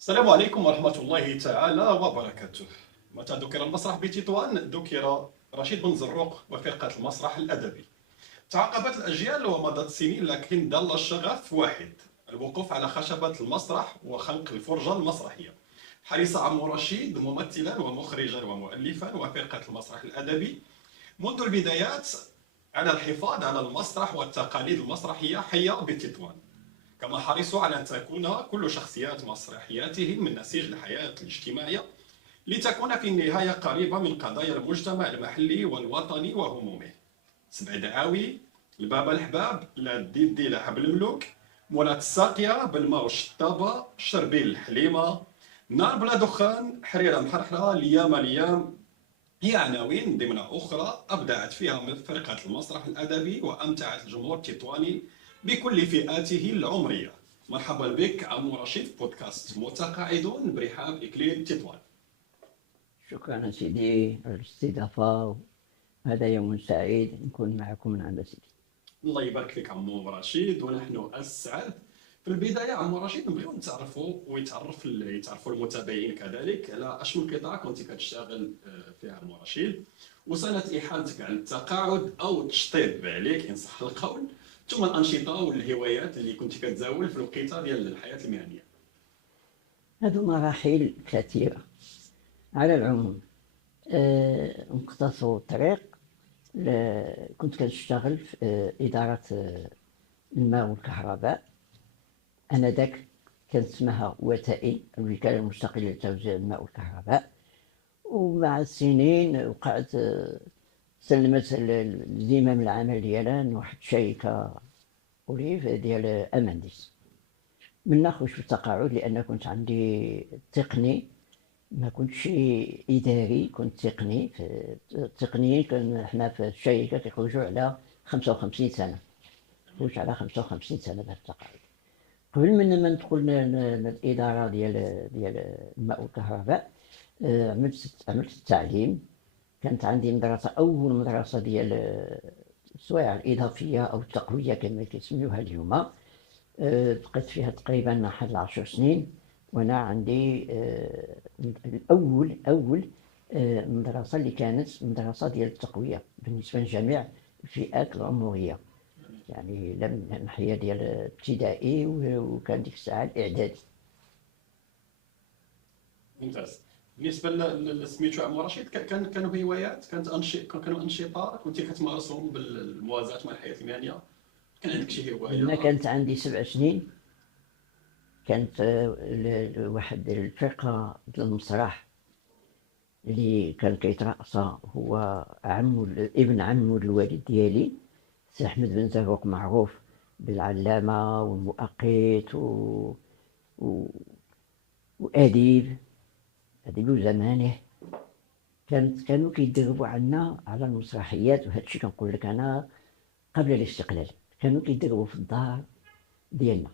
السلام عليكم ورحمة الله تعالى وبركاته. متى ذكر المسرح بتطوان ذكر رشيد بن زروق وفرقة المسرح الأدبي. تعاقبت الأجيال ومضت السنين لكن ظل الشغف واحد: الوقوف على خشبة المسرح وخنق الفرجة المسرحية. حرص عمو رشيد ممثلا ومخرجا ومؤلفا وفرقة المسرح الأدبي منذ البدايات على الحفاظ على المسرح والتقاليد المسرحية حية بتطوان، كما حرصوا على أن تكون كل شخصيات مسرحياتهم من نسيج الحياة الاجتماعية لتكون في النهاية قريبة من قضايا المجتمع المحلي والوطني وهمومه. سبع دعاوي، البابا الحباب، لا الديدي لا حبل الملوك، مولاة الساقية، بالماء والشطابة، شربين الحليمة، نار بلا دخان، حريرة محرحرة، ليام ليام، هي عناوين ضمن أخرى أبدعت فيها فرقة المسرح الأدبي وأمتعت الجمهور التطواني بكل فئاته العمرية. مرحبا بك عمو رشيد في بودكاست متقاعدون برحاب إكليل تطوان. شكرا سيدي على الاستضافة. هذا يوم سعيد نكون معكم من عند سيدي. الله يبارك فيك عمو رشيد ونحن أسعد. في البداية عمو رشيد نبغيو نتعرفوا يتعرفوا المتابعين كذلك على أشنو القطاع كنت كتشتغل فيها عمو رشيد، وسنة إحالتك على التقاعد أو التشطيب عليك إن صح القول، ثم الأنشطة والهوايات اللي كنت كتزاول في الوقيته ديال الحياة المهنية. هذو مراحل كثيرة. على العموم انقطعت الطريق. كنت كنشتغل في إدارة الماء والكهرباء. آنذاك كانت اسمها وتائي، الوكالة المستقلة لتوزيع الماء والكهرباء. ومع السنين وقعت سلمت الزمام العمل ديالها لواحد الشركة أوليف ديال أمانديس. من خرجت في التقاعد لأن كنت عندي تقني، ما كنتش إداري، كنت تقني. في التقني كان حنا في الشركة كيخرجوا على 55 سنة، خرجت على 55 سنة بهذا التقاعد. قبل من ما ندخل الإدارة ديال الماء والكهرباء عملت التعليم. كانت عندي مدرسة، أول مدرسة ديال السوايع الإضافية أو التقوية كما كيسميوها اليوم. بقيت فيها تقريبا واحد 10 سنين، وانا عندي اول مدرسه اللي كانت مدرسه ديال التقويه بالنسبه لجميع الفئات العمريه، يعني لم ناحيه ديال ابتدائي وكان ديك الساعه الاعدادي. ممتاز. بالنسبة لسميتو عمو رشيد، كانوا هوايات، كانوا أنشطة كنت كتمارسهم بالموازاة مع الحياة المهنية؟ كان عندك شي لما هواية؟ كانت عندي 7 سنين كانت واحد الفرقه ديال المسرح اللي كان كيترأسها هو ابن عم الوالد ديالي، سي أحمد بن زروق، معروف بالعلامة والمؤقت و... وأديب زمانه. كانوا كيدربوا عنا على المسرحيات، وهذا الشيء كنقول لك أنا قبل الاستقلال. كانوا كيدربوا في الدار ديالنا.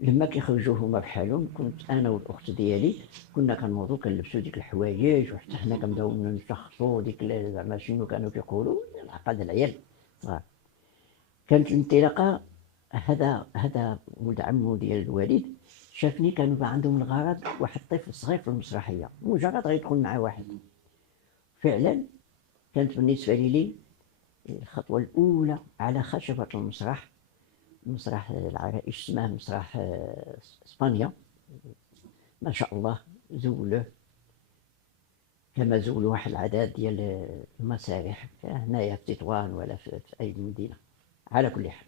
لما كيخرجوا هما بحالهم كنت انا والاخت ديالي كنا كنوضوا كنلبسوا ديك الحوايج، وحتى حنا كنبداو نشخصوا ديك زعما شنو كانوا كيقولوا العقاد العيال صغار. كانت الانطلاقه، هذا ولد عمو ديال الوالد شافني كانوا عندهم الغرض واحد الطفل صغير في المسرحيه، مجرد غيدخل مع واحد. فعلا كانت بالنسبه لي الخطوه الاولى على خشبه المسرح. مسرح العرائش اسمه مسرح اسبانيا، ما شاء الله زولوه كما زولوا واحد العدد ديال المسارح هنايا في تطوان ولا في اي مدينه. على كل حال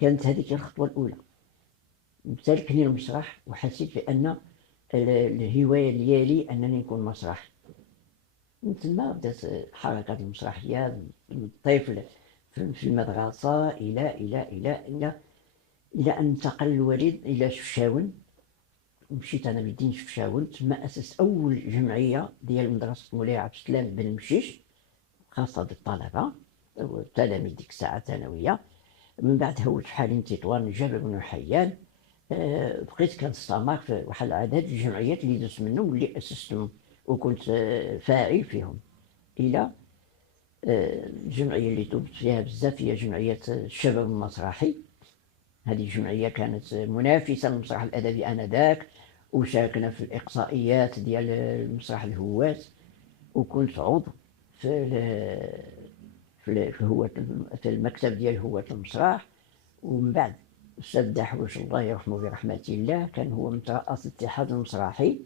كانت هذيك الخطوه الاولى، امتلكني المسرح وحسيت بان الهوايه ديالي انني نكون مسرح. من ثم بدات الحركه المسرحيه من الطفل في المدرسه الى ان انتقل الوالد الى شفشاون، ومشيت انا بيدين شفشاون. تما اسست اول جمعيه ديال مدرسه مولاي عبد السلام بن مشيش خاصه بالطلبه والتلاميذ ديك الساعه ثانويه. من بعد هولت في حالي تطوان جابر بن حيان. بقيت كنستمر في واحد العدد الجمعيات اللي دوزت منهم واللي اسستهم وكنت فاعل فيهم. الى الجمعيه اللي توبت فيها بزاف هي جمعيه الشباب المسرحي. هذه الجمعيه كانت منافسه للمسرح الادبي انذاك، وشاركنا في الإقصائيات ديال المسرح الهواة، وكنت عضو في في المكتب ديال هواة المسرح. ومن بعد الأستاذ دحوش الله يرحمه برحمة الله كان هو مترأس الاتحاد المسرحي،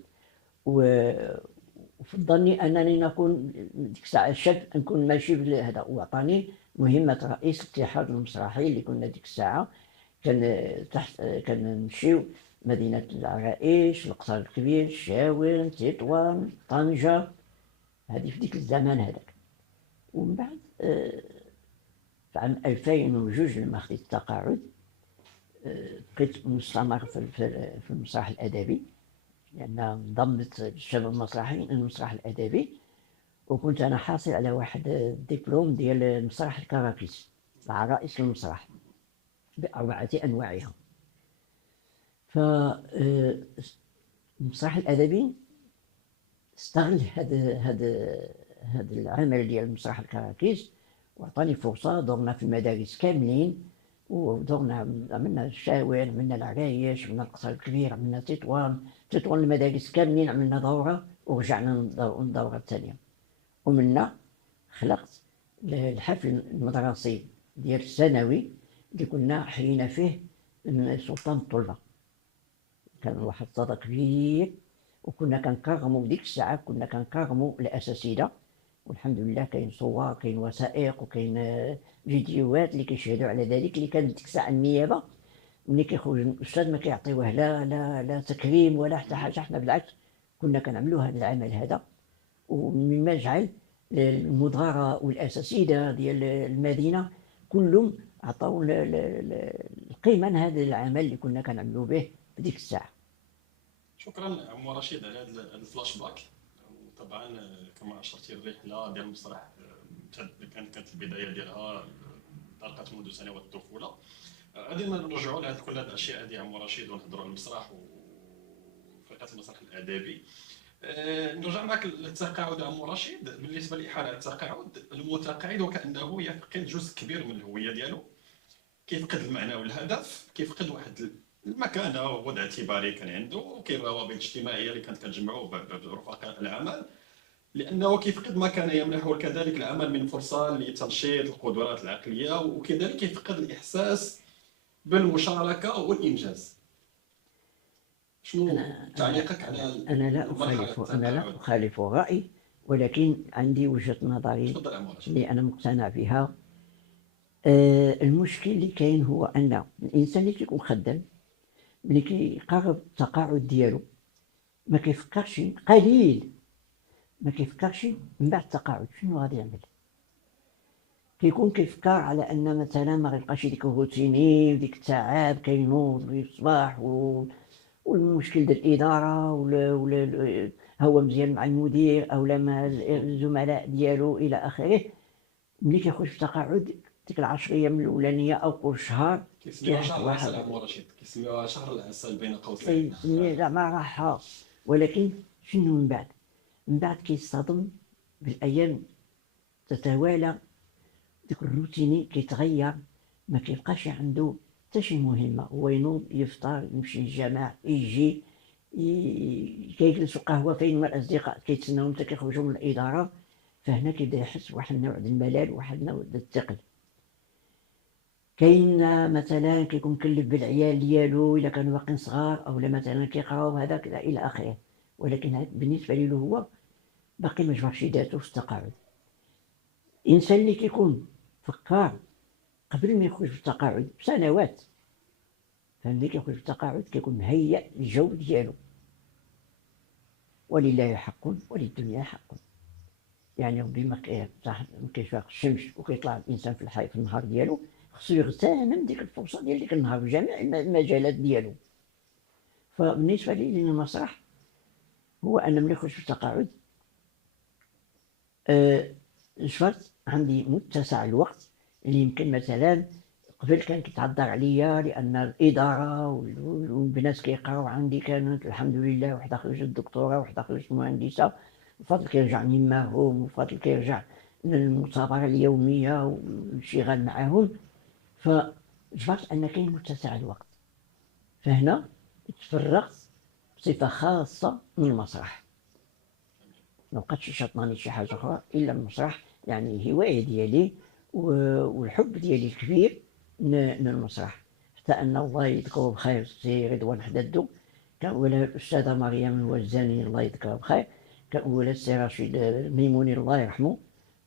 وفضلني أنني نكون ديك الساعة شاب نكون ماشي بهذا، وعطاني مهمة رئيس الاتحاد المسرحي اللي كنا ديك الساعة كان نمشيو مدينة العرائش، القصر الكبير، الشاون، تطوان، طنجة، هذه في ديك الزمان هذاك. ومن بعد في عام 2002 لما خديت التقاعد بقيت مستمر في المسرح الأدبي، لأن انضمت للشباب المسرح الأدبي، وكنت أنا حاصل على واحد الدبلوم ديال مسرح الكراكيس، عرائس المسرح بأربعة أنواعها. فالمسرح الأدبي استغل هذا العمل ديال مسرح الكراكيس وعطاني فرصة. دورنا في المدارس كاملين، ودورنا عملنا الشاور، عملنا العرايش، عملنا القصر الكبير، عملنا تطوان المدارس كاملين عملنا دورة، ورجعنا الدورة الثانية. ومنا خلقت الحفل المدرسي ديال الثانوي اللي كنا حيينا فيه سلطان الطلبة. كان واحد الصدى كبير، وكنا كنكرموا ديك الساعة كنا كنكرموا الأساتذة، والحمد لله كاين صور، كاين وثائق، وكاين فيديوهات اللي كيشهدوا على ذلك. اللي كانت ديك الساعة النيابة ملي كيخرج الأستاذ ما كيعطيوه لا تكريم ولا حتى حاجة، حنا بالعكس كنا كنعملوا هذا العمل هذا. ومما جعل المدراء والأساتذة ديال المدينة كلهم عطاو القيمة لهذا العمل اللي كنا كنعملوا به في ديك الساعة. شكرا عمو رشيد على هذا الفلاش باك. وطبعا كما اشرتي الرحله ديال المسرح كانت البدايه ديالها انطلقت منذ سنوات الطفوله. غادي نرجعوا لهذه كل هذه الاشياء هذه عمو رشيد، ونهضروا على المسرح وفرقه المسرح الادبي. نرجع معك للتقاعد عمو رشيد. بالنسبه لاحاله التقاعد، المتقاعد وكانه يفقد جزء كبير من الهويه ديالو، كيفقد المعنى والهدف، كيفقد واحد المكانه ووضع اعتباري كان عنده، وكاين روابط اجتماعيه اللي كانت كتجمعوا برفقاء العمل، لانه كيفقد ما كان يمنحه كذلك العمل من فرصه لتنشيط القدرات العقليه، وكذلك كيفقد الاحساس بالمشاركه والانجاز. شنو تعليقك على أنا لا أخالف الرأي، ولكن عندي وجهة نظري اللي أنا مقتنع بها. المشكل اللي كاين هو أن الإنسان اللي كيكون خدام ملي كيقرب التقاعد ديالو ما كيفكرش قليل، ما كيفكرش من بعد التقاعد شنو غادي يعمل. كيكون كيفكر على أن مثلا ما غيبقاش ديك الروتيني وديك التعب كينوض في الصباح والمشكل ديال الإدارة ولا هو مزيان مع المدير أو لا مع الزملاء ديالو إلى آخره. ملي كيخرج في التقاعد ديك 10 أيام الأولانية أو كل شهر كيسميوها شهر العسل عمو رشيد، كيسميوها شهر العسل بين قوسين. زعما راحة، ولكن شنو من بعد؟ من بعد كيصطدم بالأيام تتوالى، ديك الروتيني كيتغير، ما كيبقاش عنده حتى شي مهمة. هو ينوض يفطر يمشي للجامع يجي كيجلسوا قهوة فين الأصدقاء كيتسناوهم حتى كيخرجوا من الإدارة. فهنا كيبدا يحس بواحد النوع ديال الملل وواحد النوع ديال الثقل. كاين مثلا كيكون مكلف بالعيال ديالو الا كانوا باقيين صغار، او مثلا كيقراو هذاك الى اخره، ولكن بالنسبه له هو باقي ما جبرش ذاته في التقاعد. الانسان اللي كيكون فكار قبل ما يخرج في التقاعد بسنوات، فملي كيخرج في التقاعد كيكون مهيأ للجو ديالو. ولله حق وللدنيا حق، يعني ربي ما كيشفق الشمس وكيطلع الانسان في الحي في النهار ديالو، خصو يغتنم ديك الفرصه ديال ديك النهار بجميع المجالات ديالو. فبالنسبه لي للمسرح هو ان ملي يخرج في التقاعد شفت عندي متسع الوقت اللي يمكن مثلا قبل كان كيتعذر عليا لان الاداره والبنات كيقراو عندي كانت الحمد لله وحده خرجت دكتوره وحده خرجت مهندسه، وفضل كيرجع نماهم وفضل كيرجع للمثابره اليوميه والانشغال معاهم. فجبرت ان كاين متسع الوقت، فهنا تفرغت صفة خاصة من المسرح. ما بقاتش يشطناني شي حاجة أخرى إلا المسرح، يعني هواية ديالي والحب ديالي الكبير للمسرح. حتى أن الله يذكره بخير السي رضوان حدادو كان ولا الأستاذة مريم الوزاني الله يذكرها بخير، كان ولا السي رشيد الميموني الله يرحمه،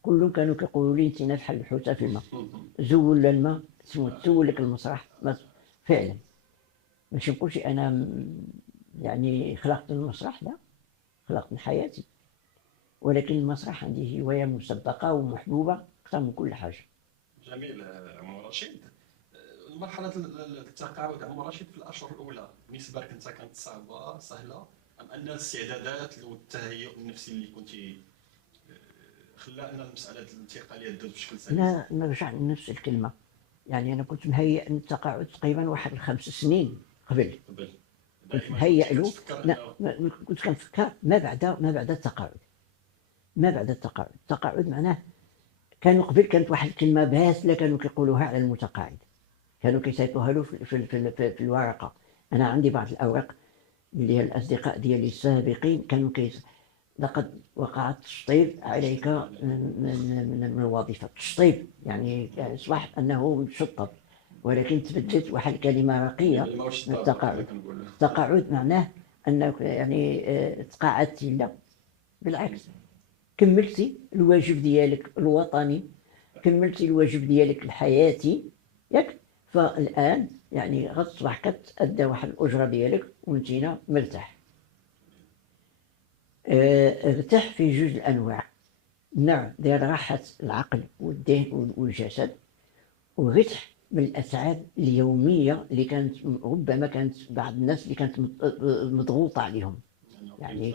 كلهم كانوا كيقولوا لي انت نافحه الحوته في الماء، زول الماء تزول لك المسرح. فعلا ماشي نقولش انا يعني خلقت المسرح، لا، خلقت من حياتي، ولكن المسرح عندي هوايه مسبقه ومحبوبه اكثر من كل حاجه. جميل عم رشيد. مرحلة التقاعد عم رشيد في الأشهر الأولى بالنسبة لك أنت كانت صعبة سهلة، أم أن الاستعدادات والتهيؤ النفسي اللي كنت خلى أن المسألة الانتقالية تدوز بشكل سلس؟ لا، نرجع لنفس الكلمه، يعني انا كنت مهيئ للتقاعد تقريبا واحد 5 سنين قبل. قبل كنت دائما مهيئ كنت له. كتفكر لا، أنه كنت كنفكر ما بعد التقاعد. ما بعد التقاعد، التقاعد معناه كانوا قبل كانت واحد الكلمه باسله كانوا كيقولوها على المتقاعد، كانوا كيسيطوها له في الورقه. انا عندي بعض الاوراق اللي هي الاصدقاء ديالي السابقين كانوا لقد وقع التشطيب عليك من الوظيفه. التشطيب يعني اصبح انه مشطب، ولكن تبدلت واحد الكلمه راقيه اللي ماهوش من الطابع كما التقاعد. كنقولوا. التقاعد معناه انك يعني تقاعدتي، لا بالعكس، كملتي الواجب ديالك الوطني، كملتي الواجب ديالك الحياتي، ياك؟ فالآن يعني غتصبح كتأدى واحد الأجرة ديالك وانتينا مرتاح. ارتاح في جوج الأنواع: نوع ديال راحة العقل والذهن والجسد، وغتح من الأتعاب اليومية اللي كانت ربما كانت بعض الناس اللي كانت مضغوطة عليهم. يعني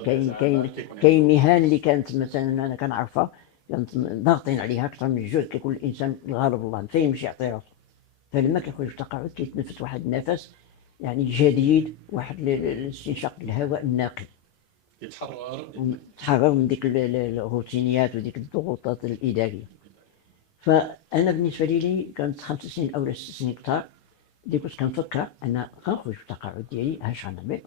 كاين مهن اللي كانت مثلا انا كنعرفها كانت ضاغطين عليها اكثر من الجهد، كيكون الانسان الغالب الله ما فاهمش يعطي راسو، فلما كيخرج التقاعد كيتنفس واحد النفس يعني جديد، واحد الاستنشاق الهواء النقي، تحرر من ديك الروتينيات وديك الضغوطات الاداريه. فانا بالنسبه لي كانت 5 سنين او 6 سنين كثار اللي كنت كنفكر انا غنخرج في التقاعد ديالي، اش غنعمل.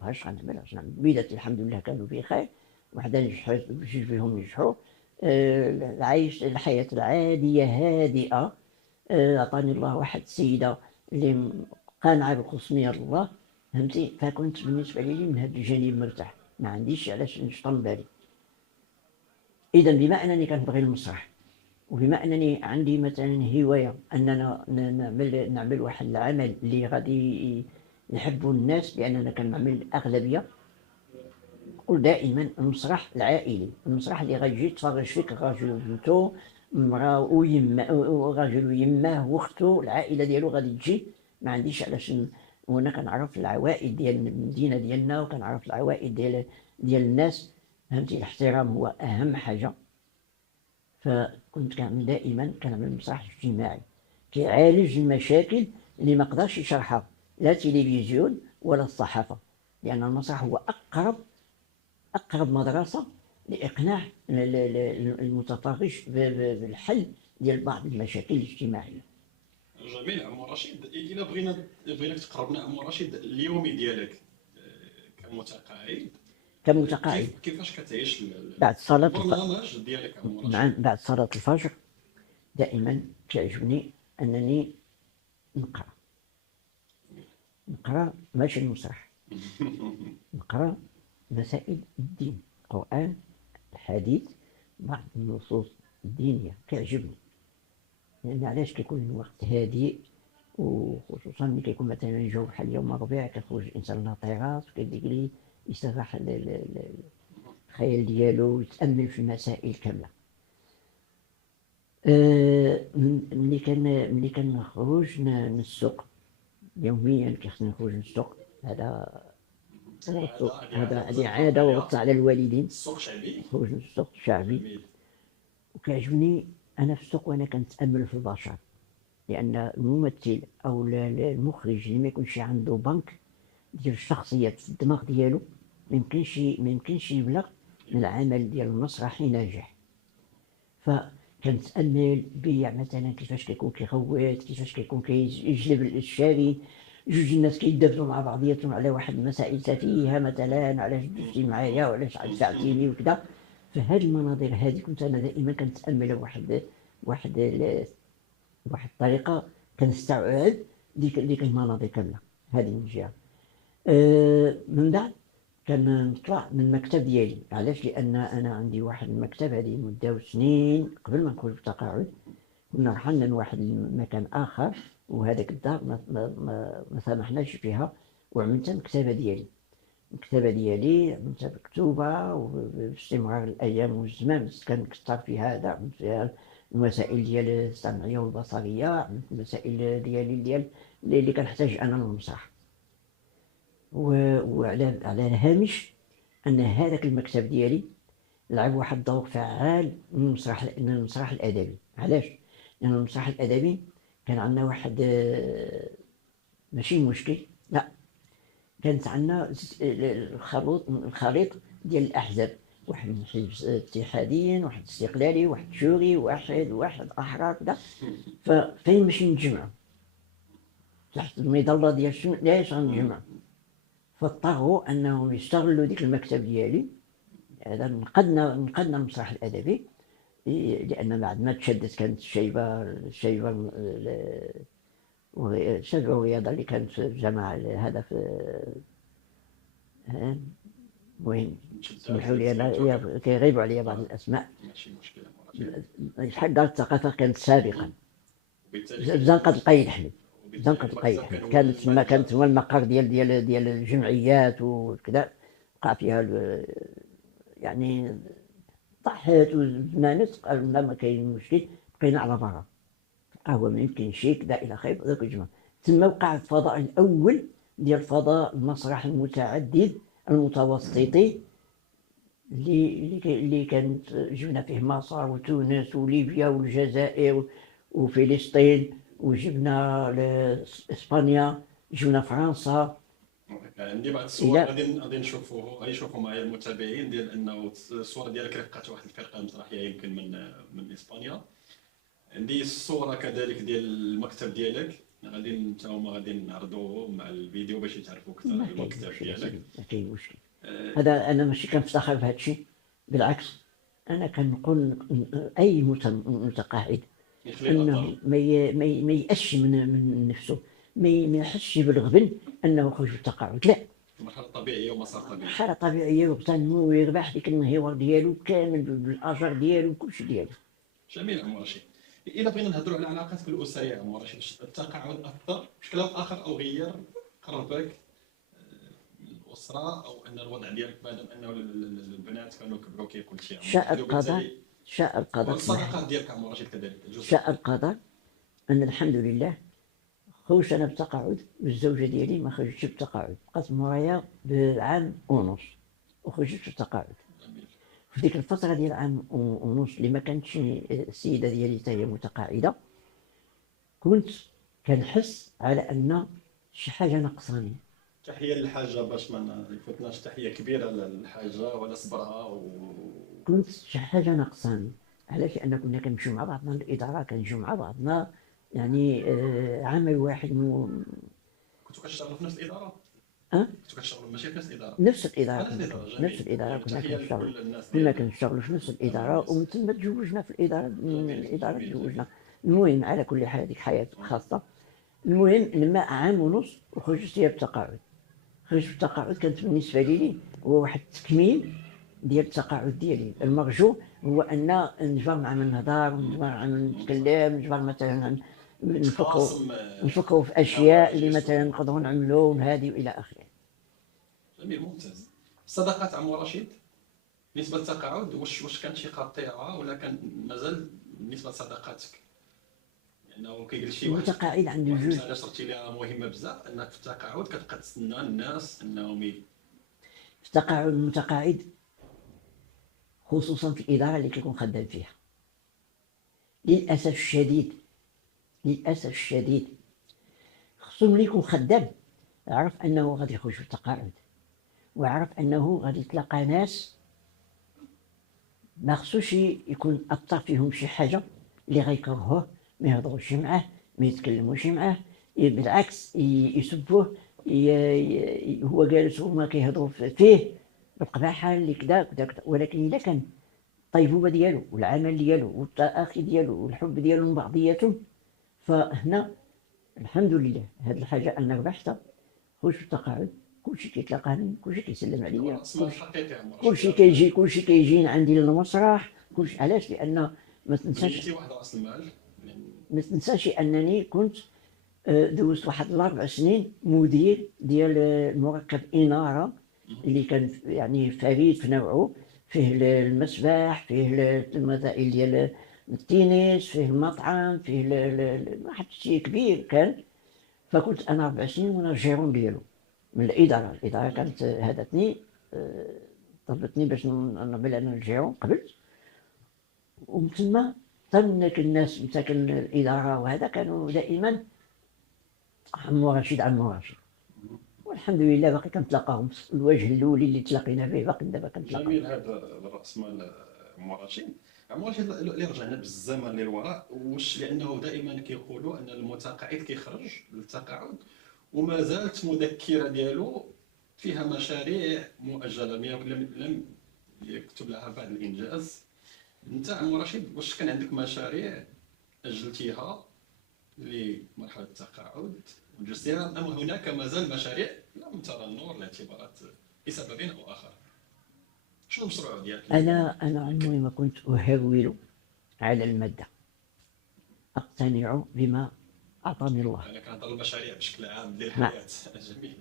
وليداتي الحمد لله كانوا بخير، وحده نجحت، جوج فيهم نجحوا، عايش الحياه العاديه هادئه. عطاني الله واحد السيده اللي قانعه بالخصوصيه الله، فهمتي؟ فكنت بالنسبه لي من هذا الجانب مرتاح، ما عنديش علاش نشطن بالي. اذا بما انني كنبغي المسرح، وبما انني عندي مثلا هوايه اننا نعمل واحد العمل اللي غادي يحبوا الناس، لاننا كنعمل الاغلبيه، نقول دائما المسرح العائلي، المسرح اللي غيجي يتفرج فيك راجل وبنته، مراه راجل ويماه واختو، العائله ديالو غادي تجي. ما عنديش علاش وانا كنعرف العوائد ديال المدينه ديالنا، وكنعرف العوائد ديال الناس، فهمتي؟ الاحترام هو اهم حاجه. فكنت كنعمل دائما مسرح اجتماعي كيعالج المشاكل اللي ما قدرش يشرحها لا التلفزيون ولا الصحافه، لان المسرح هو اقرب مدرسه لاقناع المتفرج بالحل ديال بعض المشاكل الاجتماعيه. جميل عمو رشيد. إلا بغيناك تقربنا عمو رشيد اليومي ديالك كمتقاعد، كيفاش كتعيش بعد صلاة البرنامج ديالك عمو رشيد؟ نعم، بعد صلاة الفجر دائما كيعجبني أنني نقرأ ماشي المسرح، نقرأ مسائل الدين، القرآن، الحديث، بعض النصوص الدينية كيعجبني. لأن علاش كيكون الوقت هادئ، وخصوصا ملي كيكون مثلا الجو بحال اليوم الربيع، كيخرج الإنسان لاطيراس وكيدير يسرح الخيال ديالو ويتأمل في المسائل كاملة. ملي كنخرج للسوق يوميا، كيخصني نخرج للسوق، هذه عادة وغطى على الوالدين. السوق شعبي، نخرج للسوق الشعبي، وكيعجبني أنا في السوق وأنا كنتأمل في البشر، لأن الممثل أو المخرج اللي ما يكونش عنده بنك ديال الشخصيات في الدماغ ديالو ما يمكنش يبلغ من العمل ديال المسرحي ناجح. فكنتأمل مثلا كيفاش كيكون كيغوت، كيفاش كيكون كيجلب الشاري، جوج الناس كيدابزوا مع بعضياتهم على واحد المسائل تافهه، مثلا علاش دوزتي معايا وعلاش دفعتيني وكذا. فهاد المناظر هذه كنت انا دائما كنتاملها واحد واحد الطريقه كنستوعب ديك المناظر كامله. هذه من جهه. من بعد كنطلع من المكتب ديالي. علاش؟ لان انا عندي واحد المكتب هذه مده سنين قبل ما نخرج بالتقاعد. كنا رحلنا لواحد المكان اخر، وهذاك الدار ما سمحناش فيها، وعملت المكتبه ديالي. عملتها مكتوبه وباستمرار الايام والزمان كان كثر في هذا. عملت فيها المسائل ديال السمعيه والبصريه، عملت المسائل ديالي اللي كنحتاج انا للمسرح. وعلى الهامش ان هذاك المكتب ديالي لعب واحد الدور فعال من المسرح الادبي. علاش؟ لان المسرح الادبي كان عندنا واحد ماشي مشكل، لا، كانت عندنا الخليط ديال الاحزاب. واحد من حزب اتحادي، واحد استقلالي، واحد شوري، واحد احرار كذا. ففين باش نتجمعوا تحت المظله ديال شنو؟ علاش غنتجمعوا؟ فاضطروا انهم يستغلوا ديك المكتب ديالي. هذا نقدنا المسرح الادبي، لان بعد ما تشدت كانت الشيبه الرياضه اللي كانت في الجامعه هذا في المهم. سمحوا لي انا كيغيبوا عليا بعض الاسماء. ماشي مشكله. شحال دار الثقافه كانت سابقا زنقة القايد حميد. كانت تما، كانت هو المقر ديال الجمعيات وكذا. وقع فيها يعني طاحت وزمانت. قالوا لا، ما كاين مشكل، بقينا على برا القهوه، ما يمكنش كذا الى اخره. ذاك الجمع تما وقع الفضاء الاول ديال فضاء المسرح المتعدد المتوسطي، اللي كانت جبنا فيه مصر وتونس وليبيا والجزائر وفلسطين، وجبنا اسبانيا، جبنا فرنسا. عندي بعض الصور غادي نشوفوا معايا المتابعين، ديال انه الصوره ديالك رفقات واحد الفرقه مسرحيه يمكن من اسبانيا. عندي الصوره كذلك ديال المكتب ديالك، غادي نتاوما غادي نعرضوه مع الفيديو باش يتعرفوا اكثر على المكتب ديالك. ما كاين مشكل. هذا انا ماشي كنفتخر بهذا الشيء، بالعكس انا كنقول اي متقاعد انه ما يأسش من نفسه، ما يحسش بالغبن انه يخرج بالتقاعد. لا، مرحله طبيعيه ومسار طبيعي، مرحله طبيعيه، ويغتنم ويربح ديك النهيور ديالو كامل بالاجر ديالو وكلشي ديالو. جميل عمو رشيد. الا بغينا نهضروا على علاقاتك الاسريه عمو رشيد، التقاعد اثر بشكل اخر او غير قربك الاسره، او ان الوضع ديالك مادام انه البنات كانوا كبروا كيقول شي شاء القدر والصداقات ديالك عمو رشيد كذلك شاء القدر ان الحمد لله خرجت انا بتقاعد، والزوجه ديالي ما خرجتش بتقاعد، بقات مورايا بعام ونص وخرجت بالتقاعد. في ديك الفتره ديال عام ونص اللي ما كانتش السيده ديالي حتى هي متقاعده، كنت كنحس على ان شي حاجه ناقصاني. تحيه للحاجه باش ما يفوتناش، تحيه كبيره للحاجه ولا صبرها كنت شي حاجه ناقصاني. علاش؟ لان كنا كنمشيو مع بعضنا للاداره، كنجيو مع بعضنا يعني عمل واحد. كنتوا كتشتغلوا في نفس الاداره؟ كنتوا كتشتغلوا ماشي في نفس الاداره؟ نفس الاداره كنا كنشتغلوا في نفس الاداره، ومن ثم تزوجنا في الاداره. من الاداره تزوجنا. المهم على كل حال هذيك حياه خاصه. المهم لما عام ونص وخرجت هي بالتقاعد. خرجت بالتقاعد كانت بالنسبه لي هو واحد التكميل ديال التقاعد ديالي. المرجو هو ان نجبر مع من نهضر، ونجبر مع من نتكلم، نجبر مثلا نفكروا في اشياء اللي مثلا نقدروا نعملوا ونهادي والى اخره. جميل، ممتاز. الصداقات عمو رشيد بالنسبه للتقاعد، واش كانت شي قطيعه ولا كان مازال بالنسبه لصداقاتك؟ لانه كيقول شي واحد المتقاعد عنده جوج مساله شرتي لها مهمه بزاف، انك في التقاعد كتبقى تستنى الناس انهم في التقاعد. المتقاعد خصوصا في الاداره اللي كيكون خدام فيها، للاسف الشديد خصو ملي يكون خدام يعرف انه غادي يخرج في التقاعد، ويعرف انه غادي يتلاقى ناس ما خصوش يكون اثر فيهم شي حاجه اللي غيكرهوه، ما يهضروش معاه، ما يتكلموش معاه، بالعكس يسبوه، هو جالس هما كيهضروا فيه بالقباحة اللي كذا كذا كذا، ولكن إلا كان الطيبوبة ديالو والعمل ديالو والتآخي ديالو والحب ديالو من بعضياتهم، فهنا الحمد لله هاد الحاجة أنا ربحتها. خرجت التقاعد، كلشي كيتلاقاني، كلشي كيسلم هو عليا، راس مال حقيقي عمر كلشي رشيد. كلشي كيجي عندي للمسرح، كلشي علاش؟ لأن ما تنساش، بنيتي واحد راس المال يعني. ما تنساش أنني كنت دوزت واحد 4 سنين مدير ديال مركب إنارة اللي كان يعني فريد في نوعه، فيه المسبح، فيه المسائل ديال التنس، فيه المطعم، فيه واحد الشيء كبير كان. فكنت أنا 4 سنين وأنا الجيرون ديالو من الإدارة كانت هدتني، طلبتني باش نعمل أنا الجيرون، قبلت. ومن تما تمك الناس مساكن الإدارة وهذا كانوا دائما عمو رشيد عمو رشيد، والحمد لله باقي كنتلاقاهم. الوجه الاولي اللي تلاقينا به باقي دابا كنتلاقاو. جميل هذا الراس مال عمر رشيد. عمر رشيد اللي رجعنا بالزمن للوراء، واش لانه دائما كيقولوا ان المتقاعد كيخرج للتقاعد وما زالت مذكره ديالو فيها مشاريع مؤجله لم يكتب لها بعد الانجاز. انت عمر رشيد واش كان عندك مشاريع اجلتيها لمرحله التقاعد وجزتها، ام هناك ما زال مشاريع لم ترى النور لاعتبارات لسبب او اخر؟ شنو المشروع ديالك؟ انا عمري ما كنت اهول على الماده، اقتنع بما اعطاني الله. انا كنهضر المشاريع بشكل عام ديال نعم. الحياه. جميل.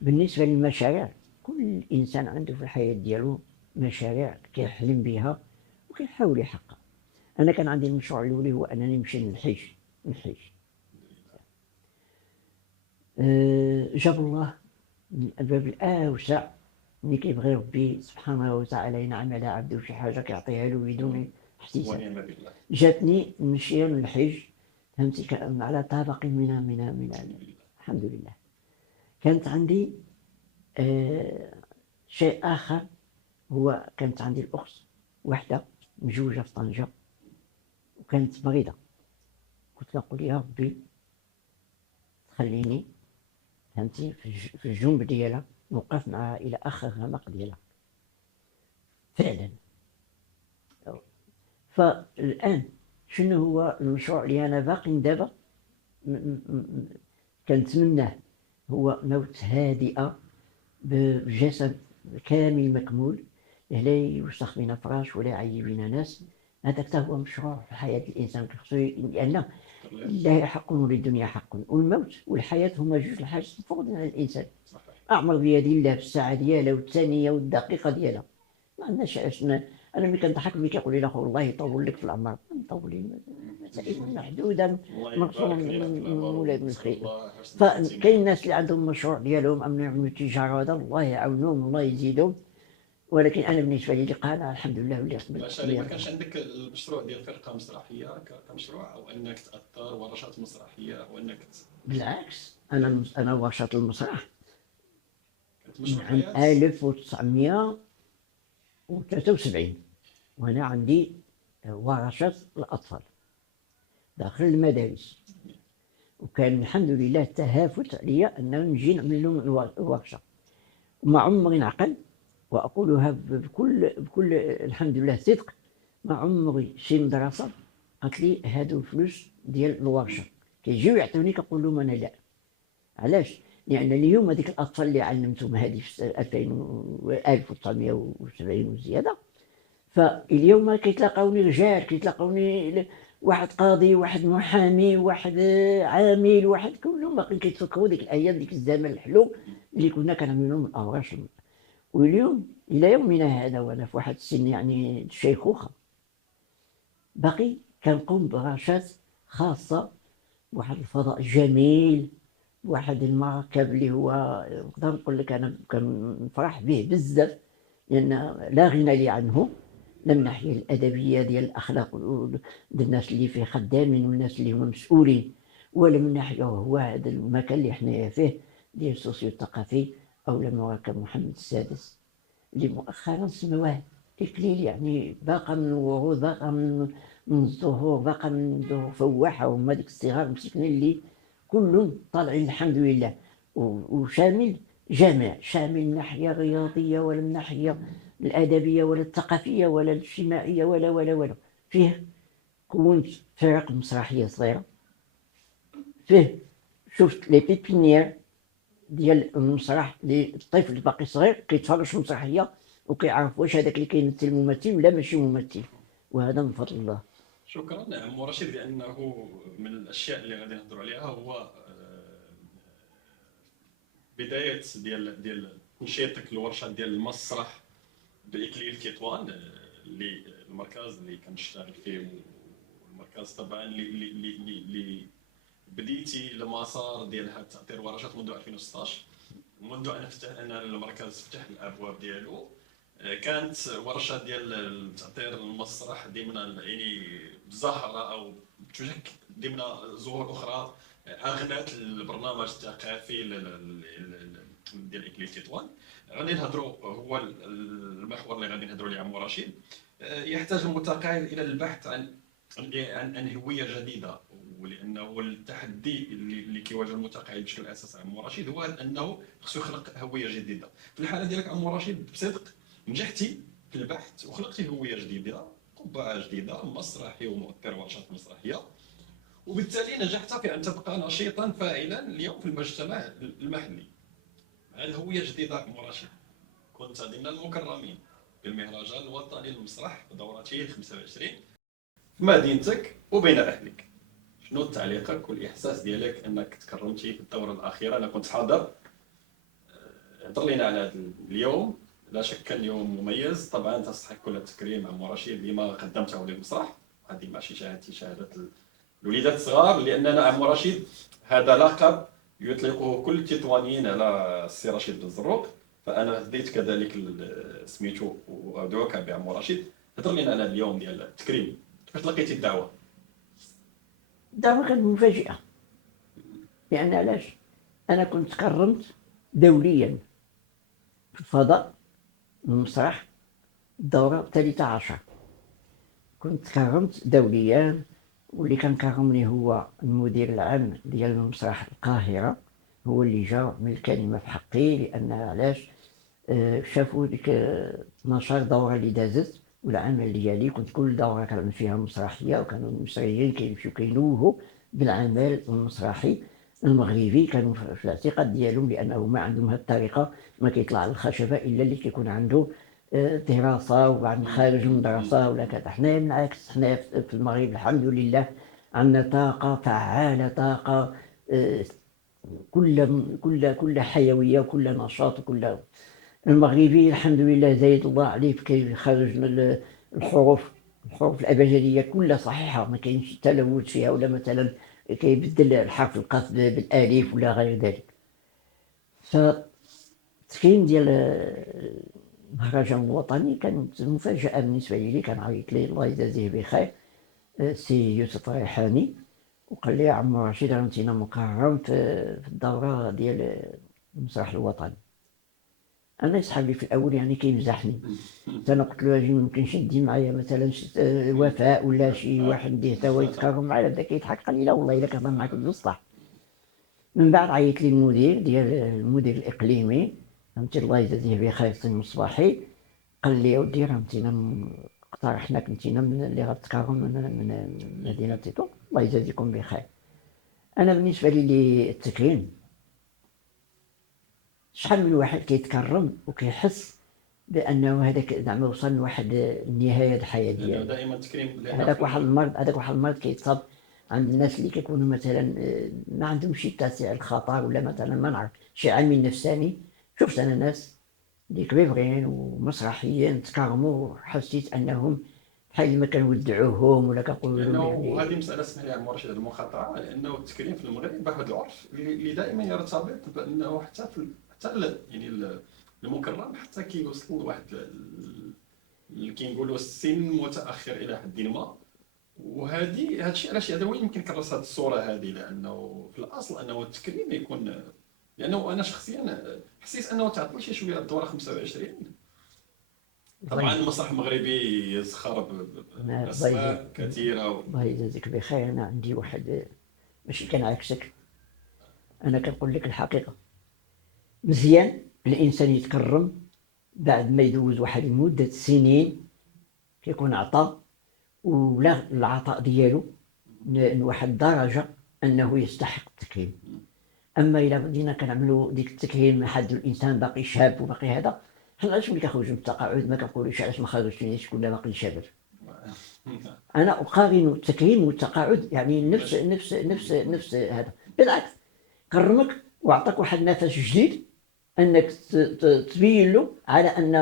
بالنسبه للمشاريع، كل انسان عنده في الحياه ديالو مشاريع كيحلم بها وكيحاول يحققها. انا كان عندي المشروع الاولي هو انني نمشي نحج. جاب الله من الباب الاوسع، ملي كيبغي ربي سبحانه وتعالى ينعم على عبده شي حاجه كيعطيها له بدون احتساب. ونعم بالله. جاتني نمشي نحج، فهمتي، على طبق من الحمد لله. كانت عندي شيء آخر، هو كانت عندي الأخت واحدة مجوجة في طنجة وكانت مريضة. كنت كنقول يا ربي تخليني، فهمتي، في الجنب ديالها، نوقف معها إلى آخر غمق ديالها فعلا. فالآن شنو هو المشروع اللي أنا باقي دابا كنتمناه؟ هو موت هادئة بجسد كامل مكمول، لا يوسخ بنا فراش ولا يعيي بنا ناس. هذاك حتى هو مشروع في حياة الإنسان، خصو لأن لله حق وللدنيا حق، والموت والحياة هما جوج الحاجات مفروضين على الإنسان. صحيح. أعمر بيد الله في الساعة ديالها والثانية والدقيقة ديالها. ما عندناش علاش أنا ملي كنضحك ملي كيقول لي الآخر الله يطول لك في العمر، نطول لي مسائل محدودة مقصود من ولاد من الخير. فكاين الناس اللي عندهم مشروع ديالهم أم يعملوا تجارة وهذا، الله يعاونهم الله يزيدهم. ولكن أنا بالنسبة لي قناعة الحمد لله واللي مشاريع. ما كانش عندك المشروع ديال فرقه مسرحيه كمشروع، او انك تاثر ورشات مسرحيه، او انك بالعكس، أنا ورشات المسرح كانت مشروع من حياه؟ 1973 وأنا عندي ورشات الأطفال داخل المدارس، وكان الحمد لله تهافت عليا أن نجي نعمل لهم الورشة. وما عمري نعقل، وأقولها بكل الحمد لله صدق، ما عمري شي مدرسة قالت لي هادو الفلوس ديال الورشة كيجيو يعطوني كنقول لهم أنا لا. علاش؟ لأن اليوم هذيك الأطفال اللي علمتهم هذه في 1970 وزيادة، فاليوم كيتلاقاوني رجال، كيتلاقاوني واحد قاضي، واحد محامي، واحد عامل، واحد كلهم باقيين كيتفكروا ديك الأيام، ديك الزمن الحلو اللي كنا كنعملوا لهم الأوراش. واليوم إلى يومنا هذا وأنا في واحد السن يعني الشيخوخة، باقي كنقوم بورشات خاصة بواحد الفضاء جميل، بواحد المركب اللي هو نقدر نقول لك أنا كنفرح به بزاف، لأن لا غنى لي عنه، لا من الناحية الأدبية ديال الأخلاق ديال الناس اللي فيه خدامين والناس اللي هما مسؤولين، ولا من ناحية هو هذا المكان اللي حنايا فيه ديال السوسيو الثقافي أو مركب محمد السادس اللي مؤخرا سمواه إكليل، يعني باقى من الورود، باقى من الزهور، باقى من ظهور فواحة، وهما ديك الصغار مسكين اللي كل طالعين الحمد لله، وشامل جامع، شامل من ناحية رياضية ولا من ناحية الأدبية ولا الثقافية ولا الاجتماعية ولا فيه. كونت فرق مسرحية صغيرة، فيه شفت لي بيبينيير ديال المسرح للطفل باقي صغير كيتفرج في المسرحية وكيعرف واش هذاك اللي كيمثل ممثل ولا ماشي ممثل، وهذا من فضل الله. شكرا عمو رشيد، لانه من الاشياء اللي غادي نهضروا عليها هو بدايه ديال تنشيطك لورشه ديال المسرح باكليل تطوان، اللي المركز اللي كنشتغل فيه، والمركز طبعا اللي بديتي المسار ديال هذا التاطير ورشات منذ 2016. منذ ان المركز فتح الابواب ديالو، كانت ورشه ديال التاطير المسرح ضمن يعني زهره او بتوجك ضمن زهور اخرى اغنات البرنامج الثقافي ديال اكليل تطوان. غادي نهضروا، هو المحور اللي غادي نهضروا عليه عمو رشيد، يحتاج المتقاعد الى البحث عن هويه جديده، ولانه التحدي اللي كيواجه المتقاعد بشكل اساسي عمو رشيد هو انه خصو يخلق هويه جديده. في الحاله ديالك عمو رشيد بصدق نجحتي في البحث وخلقتي هويه جديده، قبعه جديده، مسرحي ومؤثر ورشات مسرحيه، وبالتالي نجحت في ان تبقى نشيطا فاعلا اليوم في المجتمع المحلي. مع الهويه الجديده عمو رشيد كنت ضمن المكرمين بالمهرجان الوطني للمسرح في دورته 25 في مدينتك وبين اهلك. شنو تعليقك والاحساس ديالك انك تكرمتي في الدوره الاخيره؟ انا كنت حاضر. هضر لينا على هذا اليوم، لا شك كان يوم مميز. طبعا تستحق كل التكريم عمو رشيد لما قدمته للمسرح. هذه ماشي شهاده الوليدات الصغار، لاننا عمو رشيد هذا لقب يطلقه كل التطوانيين على السي رشيد بن زروق، فانا هديت كذلك سميتو وادعوك بعمو رشيد. هضر لينا على اليوم ديال التكريم، كيفاش لقيتي الدعوه؟ الدعوة كانت مفاجئة، يعني علاش؟ أنا كنت تكرمت دوليا في الفضاء المسرح الدورة 13، كنت تكرمت دوليا، واللي كان كرمني هو المدير العام ديال مسرح القاهرة، هو اللي جا من الكلمة في حقي، لأن علاش؟ شافوا ديك 12 دورة اللي دازت، والعمل ديالي كنت كل دورة كنعمل فيها مسرحية، وكانوا المصريين كيمشيو كيلوهوا بالعمل المسرحي المغربي، كانوا في الاعتقاد ديالهم لأنه ما عندهم هذه الطريقة، ما كيطلع على الخشبة إلا اللي كيكون عنده دراسة وبعد خارج من دراسة ولا كذا. حنايا بالعكس، حنايا في المغرب الحمد لله عندنا طاقة فعالة، طاقة كل حيوية وكل نشاط وكل. المغربي الحمد لله زايد الله عليه كيخرج من الحروف الأبجدية كلها صحيحة، ما كاينش تلوث فيها، ولا مثلا كيبدل الحرف القاف بالالف ولا غير ذلك. فالتكريم ديال المهرجان الوطني كانت مفاجأة بالنسبة لي. كان عيط لي الله يجازيه بخير السي يوسف ريحاني، وقال لي عمو رشيد انتينا مكرم في الدورة ديال المسرح الوطني. انا يصحاب لي في الاول يعني كيمزحني، انا قلت له اجي ممكنش ندي معايا مثلا وفاء ولا شي واحد نديه حتى هو يتكرم معايا، بدا كيضحك قال لي لا والله الا كنهضر معاك بصح. من بعد عيط لي المدير الاقليمي فهمتي الله يجازيه بخير سي مصباحي، قال لي ودي راه انتينا اقترحنا كنتينا من اللي غتكرم من مدينه تيطوان، الله يجازيكم بخير. انا بالنسبه لي التكريم شحال من واحد كيتكرم وكيحس بانه هذاك زعما وصل لواحد النهايه الحياه ديالو. دائما تكريم هذاك واحد المرض كيتصاب عند الناس اللي كيكونوا مثلا ما عندهمش شي تاسع الخطر، ولا مثلا ما نعرف شي عامل نفساني. شفت انا ناس اللي كبيرين ومسرحيين تكرموا، حسيت انهم بحال ما كنودعوهم ولا كنقولوا لهم لانه يعني. هذه مساله، اسمح لي عمو رشيد المقاطعه، لانه التكريم في المغرب واحد العرف اللي دائما يرتبط بانه حتى يعني المكرم حتى كيوصل لواحد اللي كينقولوا السن متاخر الى حد ما. وهذا الشيء علاش هذا هو يمكن كرس هذه الصوره هذه، لانه في الاصل انه التكريم يكون، لانه انا شخصيا حسيت انه تعطل شي شويه الدوره 25. طبعا المسرح المغربي يزخر باسماء كثيره الله يجازيك بخير. انا عندي واحد ماشي كان عكسك، أنا كنقول لك الحقيقة، مزيان الإنسان يتكرم بعد ما يدوز واحد مدة سنين كيكون عطى ولا العطاء ديالو لواحد الدرجة أنه يستحق التكريم. أما إلا بدينا كنعملوا ديك التكريم لحد الإنسان باقي شاب وباقي هذا، حنا علاش ملي كنخرجوا من التقاعد ما كنقولوش علاش ما خرجتينيش ولا باقي شباب. أنا أقارن التكريم والتقاعد، يعني نفس هذا. بالعكس كرمك وأعطاك واحد النفس جديد أنك تبين له على أن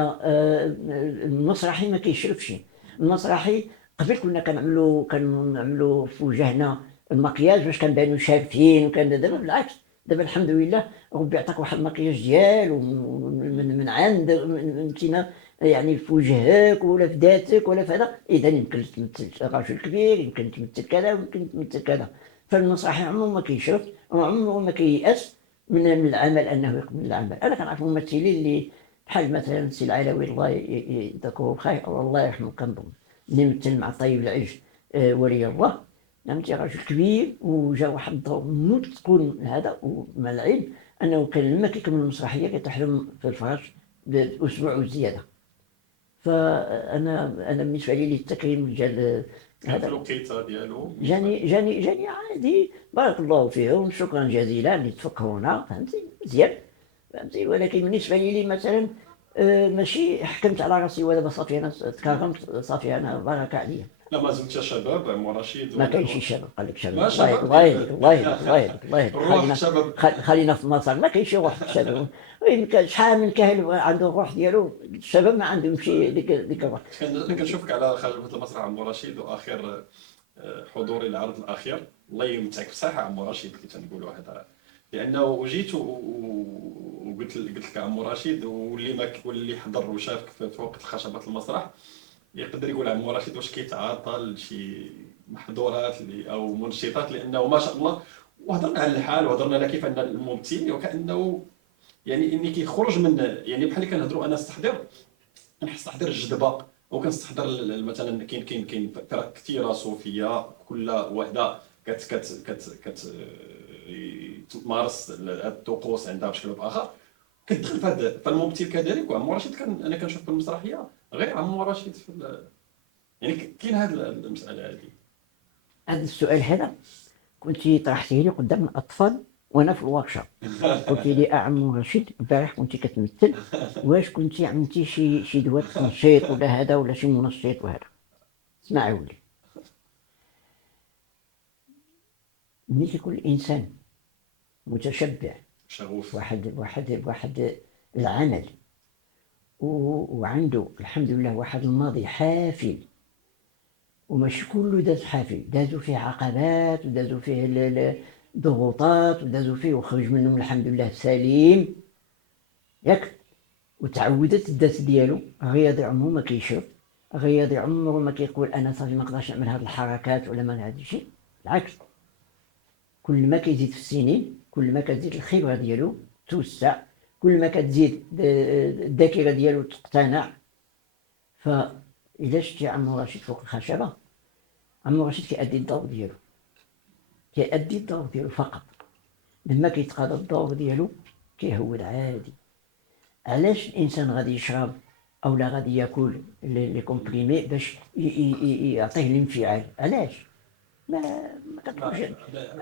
المسرحي ما كيشرفش. المسرحي قبل كنا كنعملوا في وجهنا المكياج باش كنبانوا شابين، وكان دابا بالعكس، دابا الحمد لله ربي عطاك واحد المكياج ديال من عند انتنا، يعني في وجهك ولا في ذاتك ولا في هذا، اذا يمكن تمثل رجل كبير، يمكن تمثل كذا ويمكن تمثل كذا. فالمسرحي عمره ما كيشرف وعمره ما كييأس من العمل انه يقبل العمل. انا كنعرف ممثلين اللي بحال مثلا السي العلوي الله يذكره بخير او الله يرحمه، كنظن اللي مثل مع طيب العج ولي الله، فهمتي، راجل كبير وجا واحد الدور متقن هذا، ومع العلم انه كان لما كيكمل المسرحيه كيطيح في الفراش باسبوع وزياده. فانا بالنسبه لي التكريم ديال هذا الوقيته ديالو جاني عادي، بارك الله فيهم، شكرا جزيلا اللي تفكرونا، فهمتي، مزيان، فهمتي. ولكن بالنسبه لي مثلا ماشي حكمت على راسي ودابا صافي انا تكرمت، صافي انا بارك عليا. لا ما زلت شباب عم رشيد، ما كاينش شباب، قال لك شباب، ما شباب الله يهديك الروح شباب. خلينا في المسار، ما كاينش روح الشباب. وين شحال من كاهل عنده الروح ديالو، الشباب ما عندهمش ديك الروح. كنشوفك على خارج المسرح عم رشيد، واخر حضوري العرض الاخير الله يمتعك بصحه عم رشيد كي تنقولوا هذا، لانه جيت وقلت لك عم رشيد، واللي حضر وشافك في وقت خشبه المسرح يقدر يقول عم رشيد واش كيتعاطى لشي محظورات او منشطات، لانه ما شاء الله. وهضرنا على الحال وهضرنا على كيف ان الممثل وكانه يعني اني كيخرج من، يعني بحال اللي كنهضروا انا استحضر، كنحس تحضير الجذبه، او كنستحضر مثلا كاين فرق كثيره صوفيه كل وحده كت كت كت كت تمارس الطقوس عندها بشكل باخر، كتدخل في هذا. فالممثل كذلك، وعمو رشيد انا كنشوف في المسرحيه غير عمو رشيد في يعني كاين هذه المساله هذه. هذا السؤال هذا كنت طرحتيه لي قدام الاطفال وانا في الورشه، قلت لي عمو رشيد البارح كنت كتمثل، واش كنتي عملتي شي دوات تنشيط ولا هذا ولا شي منشط وهذا؟ اسمعوا لي، ملي كيكون الانسان متشبع شغوف واحد العمل وعنده الحمد لله واحد الماضي حافل، وماشي كله داز حافل، دازوا فيه عقبات ودازوا فيه ضغوطات ودازوا فيه وخرج منهم الحمد لله سليم، ياك، وتعودت الذات ديالو. الرياضي عمره ما كيشرب، الرياضي عمره ما كيقول انا صافي ما نقدرش نعمل هاد الحركات ولا ما هذا الشيء، بالعكس، كل ما كيزيد في السنين كل ما كتزيد الخبره ديالو توسع، كل ما كتزيد الذاكره ديالو تقتنع. فإذا شتي عمو رشيد فوق الخشبه، عمو رشيد كيأدي الدور ديالو فقط. لما كيتقاضى الدور ديالو كيهود عادي. علاش الانسان غادي يشرب او لا غادي ياكل لي كومبريمي باش يعطيه الانفعال؟ علاش؟ ما كتدخلش،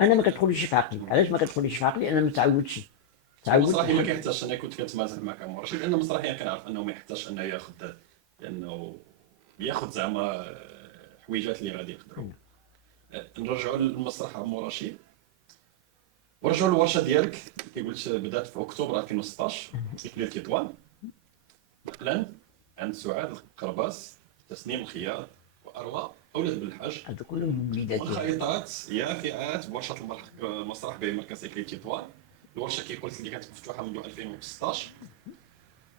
انا ما كتدخلش في عقلي. علاش ما كتدخلش في عقلي؟ انا ما تعودتش. المسرحي ما كيحتاجش. انا كنت كنتمازح معك عمو رشيد لان المسرحي كنعرف انه ما يحتاجش انه ياخذ، لانه ياخذ زعما حويجات اللي غادي يقدروا. نرجعوا للمسرح عمو رشيد، ورجعوا للورشه ديالك كي قلت بدات في اكتوبر 2016 في كليه تطوان، مثلا عند سعاد القرباس، تسنيم الخياط، واروى اولاد بالحاج، هادو كلهم وليدات والخريطات يافعات بورشه المسرح بمركز كليه تطوان. الورشه كي قلت لي كانت مفتوحه منذ 2016.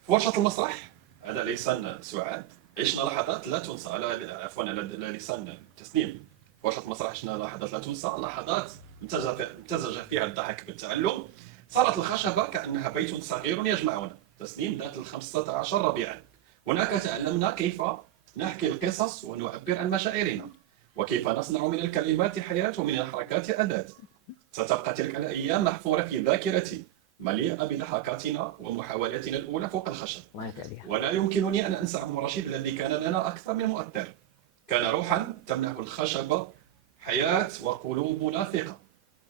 في ورشه المسرح على لسان سعاد عشنا لحظات لا تنسى، على لسان تسنيم. في ورشه المسرح عشنا لحظات لا تنسى، لحظات امتزج فيها الضحك بالتعلم. صارت الخشبه كانها بيت صغير يجمعنا. تسنيم ذات 15 ربيعا. هناك تعلمنا كيف نحكي القصص ونعبر عن مشاعرنا، وكيف نصنع من الكلمات حياه ومن الحركات أداة. ستبقى تلك الأيام محفورة في ذاكرتي، مليئة بضحكاتنا ومحاولاتنا الأولى فوق الخشب. مات بها. ولا يمكنني أن أنسى عم رشيد الذي كان لنا أكثر من مؤثر. كان روحا تمنح الخشب حياة وقلوبنا ثقة.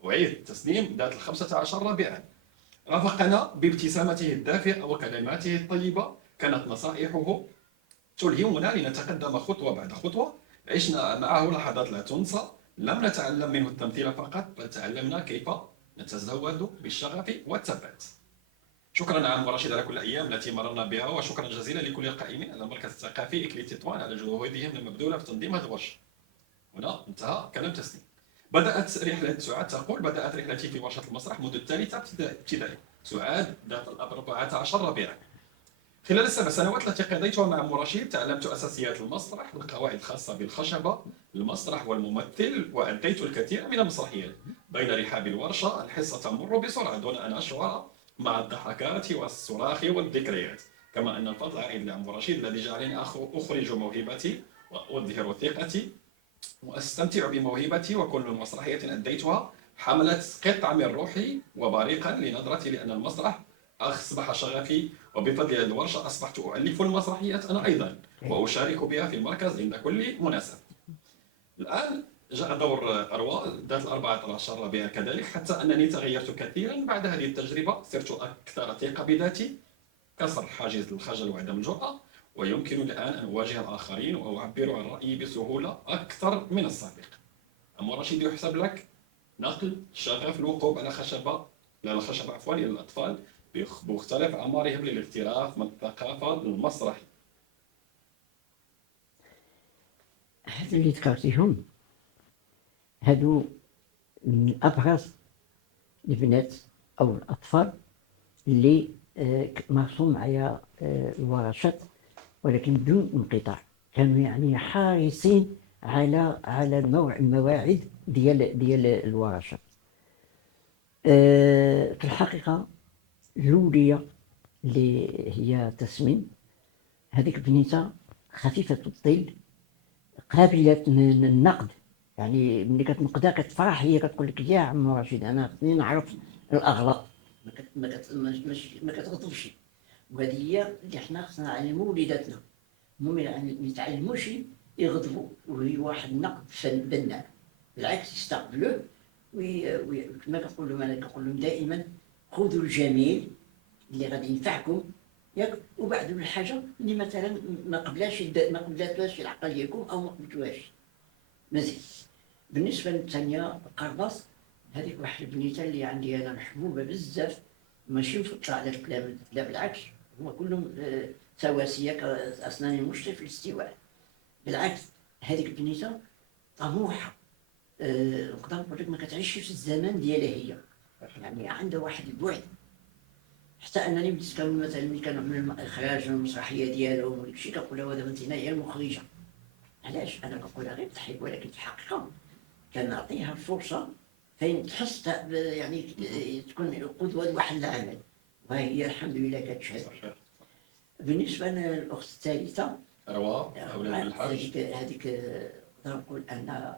أعيد تسليم ذات 15 ربيعا. رافقنا بابتسامته الدافئة وكلماته الطيبة. كانت نصائحه تلهمنا لنتقدم خطوة بعد خطوة. عشنا معه لحظات لا تنسى. لم نتعلم منه التمثيل فقط، بل تعلمنا كيف نتزود بالشغف والثبات. شكرا عم رشيد على كل الايام التي مررنا بها، وشكرا جزيلا لكل القائمين على المركز الثقافي إكليل تطوان على جهودهم المبذوله في تنظيم هذه الورشه. هنا انتهى كلام تسليم. بدات رحله سعاد تقول: بدات رحلتي في ورشه المسرح منذ الثالثه ابتدائي. سعاد ذات 14 ربيعا. خلال ال7 سنوات التي قضيتها مع عم رشيد تعلمت اساسيات المسرح، القواعد الخاصه بالخشبه، المسرح والممثل، واديت الكثير من المسرحيات. بين رحاب الورشه الحصه تمر بسرعه دون ان اشعر، مع الضحكات والصراخ والذكريات. كما ان الفضل عائد لعم رشيد الذي جعلني اخرج موهبتي واظهر ثقتي واستمتع بموهبتي. وكل مسرحيه اديتها حملت قطعه من روحي وبريقا لنظرتي لان المسرح اصبح شغفي. وبفضل هذه الورشه اصبحت اؤلف المسرحيات انا ايضا، واشارك بها في المركز عند كل مناسبه. الان جاء دور اروى ذات 14 ربيع كذلك، حتى انني تغيرت كثيرا بعد هذه التجربه. صرت اكثر ثقه بذاتي، كسر حاجز الخجل وعدم الجرأة، ويمكنني الآن أن أواجه الآخرين وأعبر عن رأيي بسهولة أكثر من السابق. أما رشيد يحسب لك نقل شغف الوقوف على خشبة إلى الأطفال بمختلف أعمارهم للاغتراف من الثقافة المسرحية. هذو اللي ذكرتيهم هذو من أبرز البنات أو الأطفال اللي مارسوا معايا الورشات، ولكن بدون انقطاع. كانوا يعني حريصين على المواعيد ديال الورشات. في الحقيقة الأولية اللي هي تسمين، هذيك بنيته خفيفة الظل، قابلة للنقد. يعني ملي كتنقدها كتفرح، هي كتقول لك: يا عم رشيد انا خصني نعرف الاغلاط، ما كتغضبش. وهذه هي اللي حنا خصنا نعلموا وليداتنا، هما ما يتعلموش يغضبوا وهي واحد النقد بناء، بالعكس يستقبلوه. وكما كنقول لهم، انا كنقول لهم دائما: خذوا الجميل اللي غادي ينفعكم، ياك، وبعد الحاجه اللي مثلا ما قبلاتهاش العقل ديالكم او ما قبلتوهاش مزيان. بالنسبه للثانيه القرباص، هذيك واحد البنيته اللي عندي انا محبوبه بزاف، ماشي مفطره على الكلام، لا بالعكس، هما كلهم سواسيه كاسنان المشط في الاستواء. بالعكس هذيك البنيته طموحه، نقدر نقول لك ما كتعيش في الزمان ديالها هي، يعني عندها واحد البعد. حتى انني بديت كنقول مثلا ملي كنعمل الاخراج المسرحيه ديالهم وداك الشيء، كنقول لها: دابا انت هي المخرجه. علاش؟ انا كنقولها غير تضحك، ولكن في الحقيقه كنعطيها الفرصه فين تحس يعني تكون قدوه لواحد العمل، وهي الحمد لله كتشهد. بالنسبه للاخت الثالثه اروى اولاد الحاج، هذيك نقدر نقول ان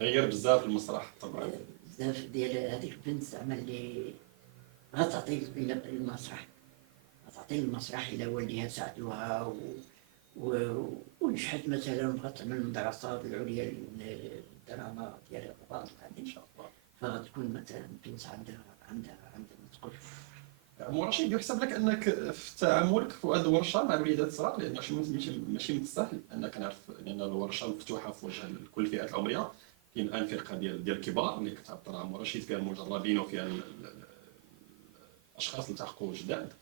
غير بزاف المسرح طبعا، بزاف ديال هذيك البنت زعما اللي غتعطي المسرح، غتعطي المسرح الى والديها ساعدوها ونجحت مثلا، بغات تعمل الدراسات العليا للدراما ديال الرباط ان شاء الله، فغتكون مثلا بنت عندها تقول. عم رشيد يحسب لك انك في تعاملك في هذه الورشه مع الوليدات الصغار، لان ماشي من السهل انك نعرف، لان الورشه مفتوحه في وجه كل الفئات العمريه. كاين الان فرقه ديال الكبار اللي كتعطر عم رشيد، فيها المجربين وفيها الاشخاص اللي تحققوا جداد،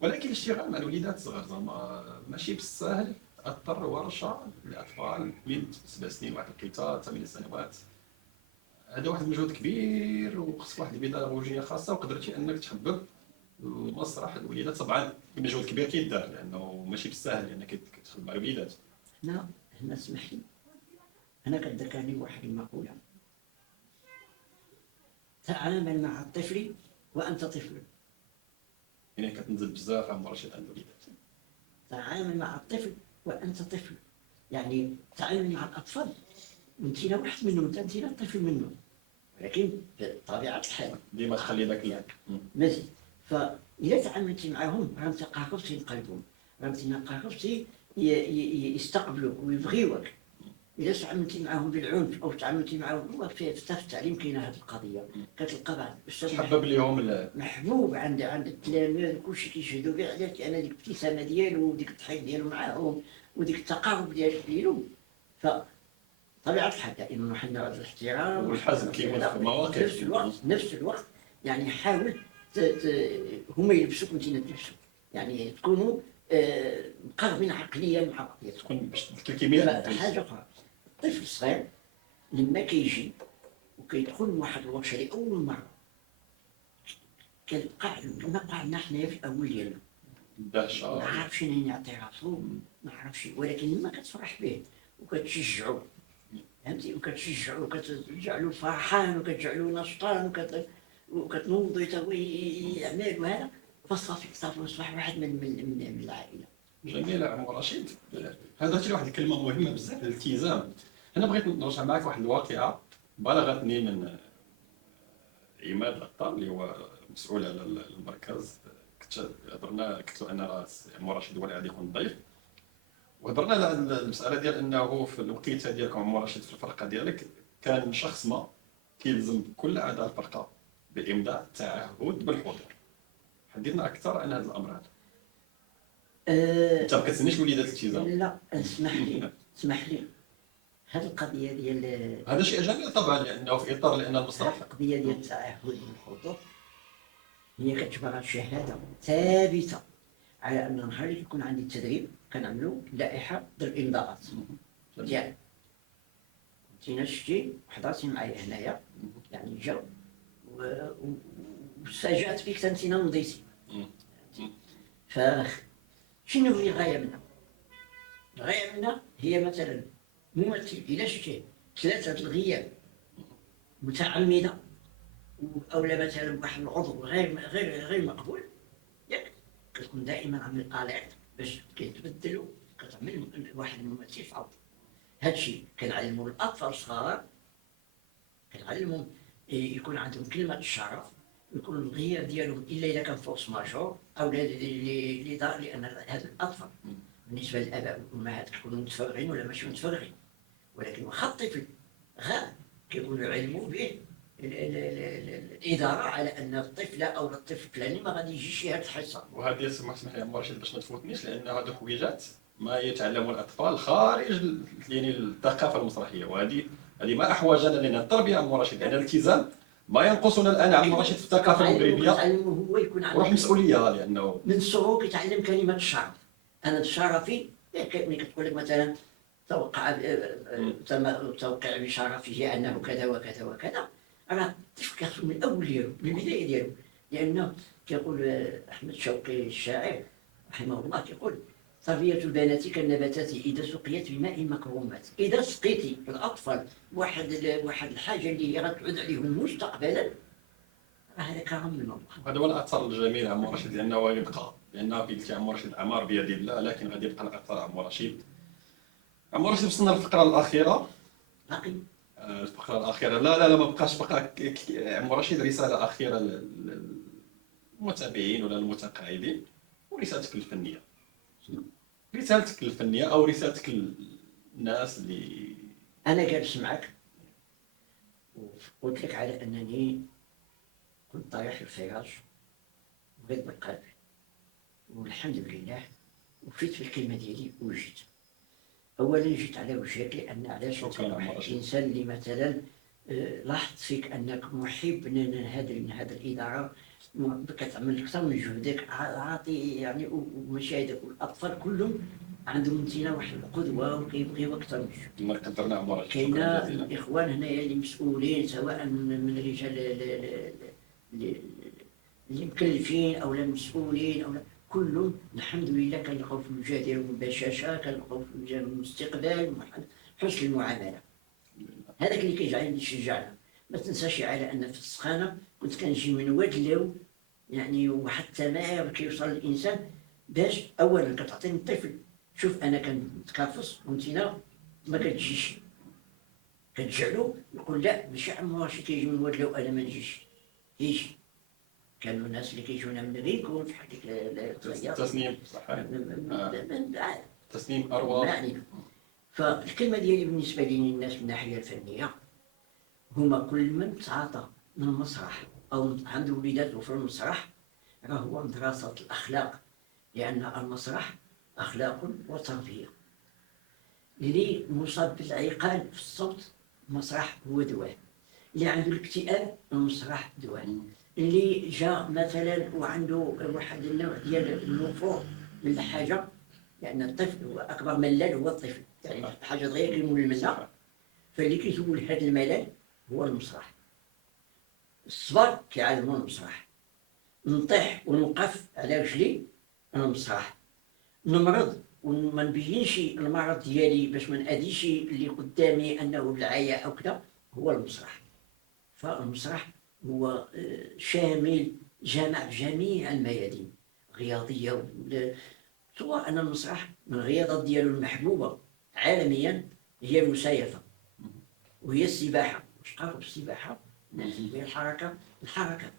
ولكن الاشتغال مع الوليدات الصغار زعما ماشي بالسهل. تاثر ورشه لاطفال من 7 سنين، واحد القطار 8 سنوات، هذا واحد المجهود كبير، وخصك واحد البيداغوجيه خاصه، وقدرتي انك تحبب المسرح الوليدات. طبعا مجهود كبير كيدار، لانه ماشي بالسهل انك كتخدم مع الوليدات. هنا اسمح لي، انا كتذكرني واحد المقوله: تعامل مع الطفل وانت طفل. يعني كتنزل بزاف عم رشيد عند الوليدات. تعامل مع الطفل وانت طفل، يعني تعامل مع الاطفال وانت واحد منهم، انت طفل منهم. ولكن بطبيعه الحال ديما تخلي ذاك مزيان. فإلا تعاملتي معهم راهم ثقافتي ينقلبون، راهم ثقافتي يستقبلوك ويبغيوك. إلا تعاملتي معهم بالعنف أو تعاملتي معهم، هو في التعليم كاينة هذه القضية، كتلقى بعض الأستاذ تحبب ليهم محبوب عند التلاميذ، كلشي كيشهدوا به عليك، أنا ديك الابتسامة ديالو وديك الضحك ديالو معاهم وديك التقارب ديالك ليهم. فطبيعة الحال دائما حنا على الاحترام والحزم كيكون في المواقف. نفس الوقت يعني حاول هما يلبسوك وانت تلبسوك، يعني تكونوا مقربين عقليا مع بعضياتكم. تكون باش الكيمياء. حاجه اخرى، الطفل الصغير لما كيجي وكيدخل لواحد الورشه لاول مره، كنلقى كما قعدنا حنايا في الاول ديالنا، دهشه، ما عارفش منين يعطي راسو، ما عارفش، ولكن لما كتفرح به وكتشجعو، فهمتي، وكتشجعو وكتجعلو فرحان وكتجعلو نشطان وكتنوضو حتى هو يعمل، وهذا فصافي يصبح واحد من العائله. جميل عم رشيد. هذا شي واحد الكلمه مهمه بزاف، الالتزام. انا بغيت نرجع معك واحد الواقعه بلغتني من عماد الطال اللي هو مسؤول على المركز. كنت له انا راه عم رشيد هو اللي غادي يكون ضيف، وهضرنا على المساله ديال انه في الوقيته ديالكم عم رشيد في الفرقه ديالك كان شخص ما كيلزم كل اعضاء الفرقه بامضاء التعهد بالحضور. حدثنا اكثر عن هذا الامر هذا. انت ما كتسنيش وليدات الالتزام؟ لا، اسمح لي، هذه القضيه ديال هذا شيء جميل طبعا، لانه في اطار لان المسرح القضيه ديال التعهد بالحضور هي كتجبر شهاده ثابته على ان نهار اللي يكون عندي التدريب كنعملوا لائحه ديال الامضاءات ديالها. انت شتي حضرتي معايا هنايا، يعني جا وفاجات بك انت مضيتي. فشنو هي الغايه منها؟ الغايه منها هي مثلا ممثل الى شتي 3 الغياب متعمده اولا مثلا واحد العضو غير مقبول، ياك كتكون دائما عامل اليرت باش كيتبدلوا، كتعمل واحد الممثل في عضو. هادشي كنعلموا الاطفال الصغار، كنعلمهم يكون عندهم كلمه الشرف، يكون الغياب ديالهم الا اذا كان فورس ماجور او لان هاد الاطفال بالنسبه للاباء والامهات كيكونوا متفرغين ولا ماشي متفرغين، ولكن واخا الطفل غاب كيكونوا يعلموا به الاداره على ان الطفل او الطفل الفلاني ما غادي يجيش هذه الحصه. وهذه اسمح لي عم رشيد باش ما تفوتنيش، لان هذو حويجات ما يتعلموا الاطفال خارج يعني الثقافه المسرحيه، وهذه ما احوجنا لنا التربيه عم رشيد، لان الالتزام ما ينقصنا الان عم رشيد في الثقافه المغربيه. هو يكون عنده وروح مسؤوليه، لانه من الصغر كيتعلم كلمه الشرف. انا بشرفي، ملي كتقول لك مثلا توقع بشرفه انه كذا وكذا وكذا، راه الطفل كيخصو من الاول ديالو، من البدايه ديالو، لانه كيقول احمد شوقي الشاعر رحمه الله كيقول: تربية البنات كالنباتات إذا سقيت بماء مكرومات. إذا سقيتي الأطفال واحد الحاجة اللي هي غتعود عليهم مستقبلا، راه هذا كرم من الله. هذا هو الاثر الجميل عم رشيد، لانه يبقى، لانه قلت عم رشيد الاعمار بيد الله، لكن غادي يبقى الاثر عم رشيد. عم رشيد وصلنا للفقره الاخيره. باقي الفقره الاخيره، لا ما بقاش، بقى عم رشيد رساله اخيره للمتابعين ولا المتقاعدين، ورسالتك الفنيه. رسالتك الفنيه او رسالتك للناس اللي انا جالس معك وقلت لك على انني كنت طايح الفراش وبغيت بالقلب، والحمد لله وفيت في الكلمه ديالي وجيت. اولا جيت على وجهك لان علاش الانسان اللي مثلا لاحظت فيك انك محب من هذه الاداره، كتعمل اكثر من جهدك، عاطي يعني، ومشاهدك والاطفال كلهم عندهم انتنا واحد القدوه وكيبغيو اكثر من جهد. الله يقدرنا عم رشيد. كاين الاخوان هنايا اللي مسؤولين، سواء من رجال اللي مكلفين او المسؤولين او كلهم الحمد لله كنلقاو في الوجه ديالهم البشاشه، كنلقاو في الوجه الاستقبال، حسن المعامله. هذاك اللي كيجعلني يشجعنا. ما تنساش على ان في السخانه كنت كنجي من ودلو يعني، وحتى ما كيوصل الانسان باش اولا كتعطيني الطفل، شوف انا كنتكافص وانتينا ما كتجيش، كتجعلو يقول لا ماشي عم رشيد كيجي من واد لو انا ما نجيش، يجي. كانوا الناس اللي كيجونا من ريكون في هذيك تسنيم صحيح. من تسنيم اروى. يعني فالكلمه ديالي بالنسبه لي الناس من الناحيه الفنيه هما كل من تعاطى من المسرح او عنده وليداته في المسرح راه هو دراسه الاخلاق، لان المسرح اخلاق وتربيه. اللي مصاب بالعقال في الصوت المسرح هو دواء، اللي عنده الاكتئاب المسرح دواء، اللي جا مثلا وعنده واحد النوع ديال النفور من الحاجه، لان الطفل هو اكبر ملال هو الطفل، يعني حاجه صغيره كيمول منها، فاللي كيزول هذا الملل هو المسرح. الصبر كيعلمو المسرح، نطيح ونوقف على رجلي المسرح، نمرض وما نبينش المرض ديالي باش ما نأذيش اللي قدامي انه بالعيا او كذا، هو المسرح. فالمسرح هو شامل، جامع جميع الميادين الرياضيه، سواء ان المسرح من الرياضات ديالو المحبوبه عالميا هي المسايفه وهي السباحه. واش قالوا السباحه؟ هي الحركات،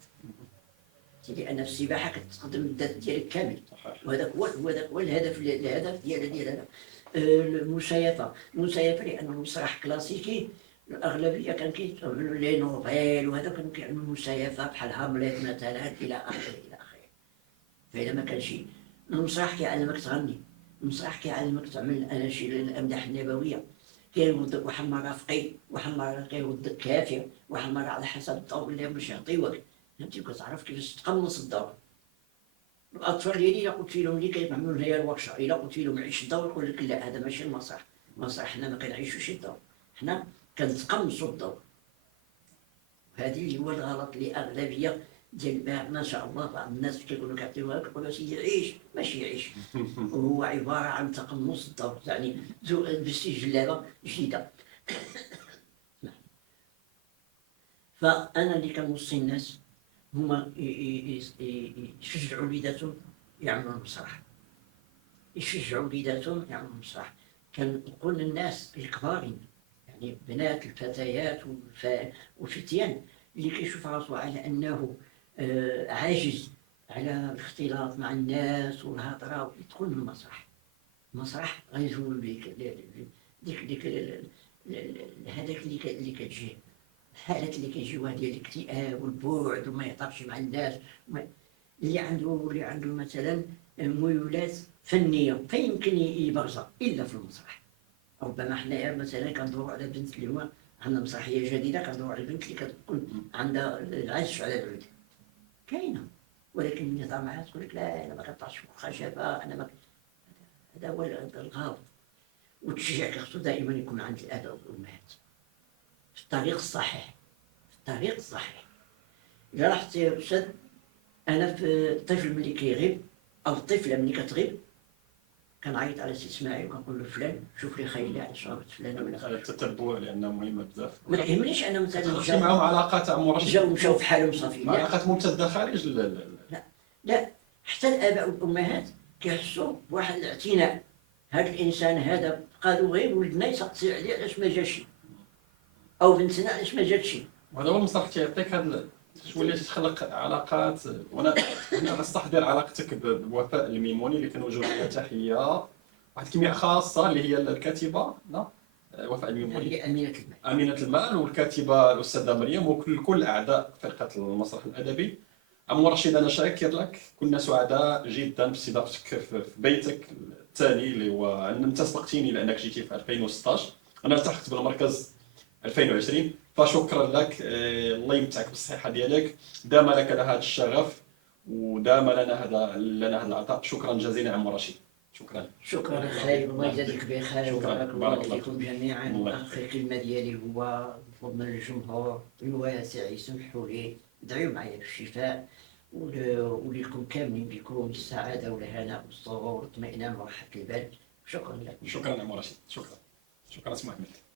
لان السباحه كتخدم الذات ديالك كامل، وهذاك هو الهدف ديال المسايفه. لان المسرح كلاسيكي الاغلبيه كان كيعملوا لي نوفيل وهذا كانوا كيعملوا مسايفه بحال هامليت مثلا الى اخره الى اخره. فاذا ما كانش المسرح كيعلمك تغني، المسرح كيعلمك تعمل الاناشيد الامداح النبويه، كيوضك واحد المره فقيه، واحد المره كيوضك كافر، واحد المره على حسب الضوء اللي باش يعطيوك، فهمتي، كتعرف كيفاش تقمص الضوء. الاطفال ديالي الا قلت لهم اللي كيعملوا ليا الورشه، الا قلت لهم عيش الضوء يقول لك لا هذا ماشي المسرح، المسرح حنا ما كنعيشوش الضوء، حنا كنتقمصوا الضوء. هذه اللي هو الغلط اللي اغلبيه ديال ما شاء الله بعض الناس كيقولوا كيعطيوها كيقولوا سيدي عيش، ماشي يعيش، وهو عباره عن تقمص الضوء، يعني لبستي جلابه جديده. فانا اللي كنوصي الناس هما يشجعوا وليداتهم يعملوا المسرح، يشجعوا وليداتهم يعملوا المسرح. كنقول للناس الكبارين، يعني بنات الفتيات والفتيان اللي كيشوف راسو على انه عاجز على الاختلاط مع الناس والهضره، يدخل للمسرح. المسرح غيزول ديك هذاك اللي كتجي الحالات اللي كيجيوها ديال الاكتئاب والبعد وما يهضرش مع الناس، اللي عنده مثلا ميولات فنيه فيمكن يبرزها الا في المسرح. ربما حنايا مثلا كندوروا على بنت اللي هو عندها مسرحيه جديده، كندوروا على البنت اللي كتكون عندها العزف على العود، كاينه، ولكن النظام معها تقول لك لا انا ما كنطلعش فوق الخشبه، انا ما. هذا هو الغلط. والتشجيع خصو دائما يكون عند الاباء والامهات في الطريق الصحيح، في الطريق الصحيح. إلا لاحظتي يا أستاذ، أنا في الطفل ملي كيغيب أو الطفلة ملي كتغيب كنعيط على سي إسماعيل وكنقول له فلان شوف لي خايلة على شربت فلانة ولا على التتبع لانه مهم بزاف. ما كيهمنيش أنا مثلا تخشي معاهم علاقات عمو رشيد، جاو مشاو في حالهم صافي، علاقات ممتده خارج لا حتى الآباء والأمهات كيحسوا بواحد الاعتناء. هذا الإنسان هذا قالوا غير ولدنا يسقسي عليه علاش ما جاش، أو بنتنا علاش ما جاتش. وهذا هو المسرح تيعطيك هذا تولي تخلق علاقات. وانا غنستحضر علاقتك بوفاء الميموني اللي كنوجه لها تحيه، واحد الكميه خاصه اللي هي الكاتبه لا وفاء الميموني، هي امينه المال، والكاتبه الاستاذه مريم، وكل اعضاء فرقه المسرح الادبي. عمو رشيد انا شاكر لك، كنا سعداء جدا باستضافتك في بيتك الثاني اللي هو انت سبقتيني لانك جيتي في 2016، انا التحقت بالمركز 2020. فشكرا لك، الله يمتعك بالصحه ديالك، دام لك هذا الشغف ودام لنا هذا العطاء. شكرا جزيلا عمو رشيد. شكرا خير، الله يجازيك بخير وبارك الله فيكم جميعا. واخر الكلمه ديالي هو المفروض من الجمهور الواسع يسمحوا لي ادعيوا معايا بالشفاء وليكم كاملين بكم السعاده والهناء والسرور والاطمئنان وراحه البال. شكرا لك. شكرا عمو رشيد. شكرا اسمح لي.